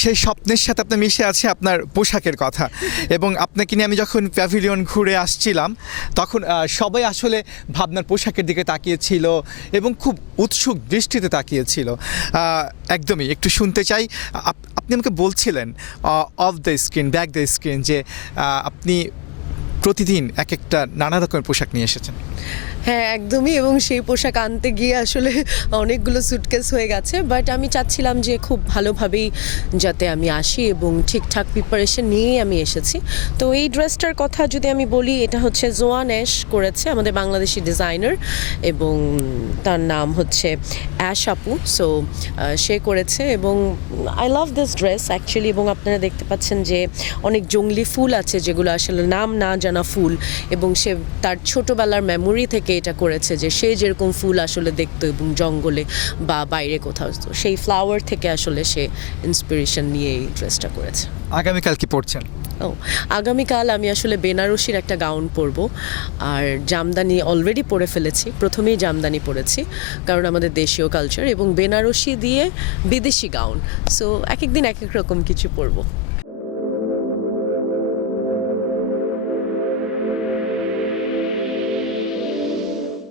সেই স্বপ্নের সাথে আপনার মিশে আছে আপনার পোশাকের কথা এবং আপনাকে নিয়ে আমি যখন প্যাভিলিয়ন ঘুরে আসছিলাম তখন সবাই আসলে ভাবনার পোশাকের দিকে তাকিয়েছিল এবং খুব উৎসুক দৃষ্টিতে তাকিয়েছিল। একদমই একটু শুনতে চাই, আপনি আমাকে বলছিলেন of the screen back the screen যে আপনি প্রতিদিন এক একটা নানা রকমের পোশাক নিয়ে এসেছেন। হ্যাঁ, একদমই। এবং সেই পোশাক আনতে গিয়ে আসলে অনেকগুলো সুটকেস হয়ে গেছে, বাট আমি চাচ্ছিলাম যে খুব ভালোভাবেই যাতে আমি আসি এবং ঠিকঠাক প্রিপারেশন নিয়েই আমি এসেছি। তো এই ড্রেসটার কথা যদি আমি বলি, এটা হচ্ছে জোয়ান অ্যাশ করেছে, আমাদের বাংলাদেশি ডিজাইনার, এবং তার নাম হচ্ছে অ্যাশ আপু। সো সে করেছে এবং I love this dress actually. এবং আপনারা দেখতে পাচ্ছেন যে অনেক জংলি ফুল আছে যেগুলো আসলে নাম না জানা ফুল, এবং সে তার ছোটোবেলার মেমোরি থেকে এটা করেছে যে সে যেরকম ফুল আসলে দেখতো এবং জঙ্গলে বা বাইরে কোথাও, তো সেই ফ্লাওয়ার থেকে আসলে সে ইন্সপিরেশন নিয়ে এই ড্রেসটা করেছে। আগামীকাল কি পড়ছেন? ও, আগামীকাল আমি আসলে বেনারসির একটা গাউন পরবো, আর জামদানি অলরেডি পরে ফেলেছি। প্রথমেই জামদানি পরেছি কারণ আমাদের দেশীয় কালচার, এবং বেনারসি দিয়ে বিদেশি গাউন। সো এক এক দিন এক এক রকম কিছু পরবো।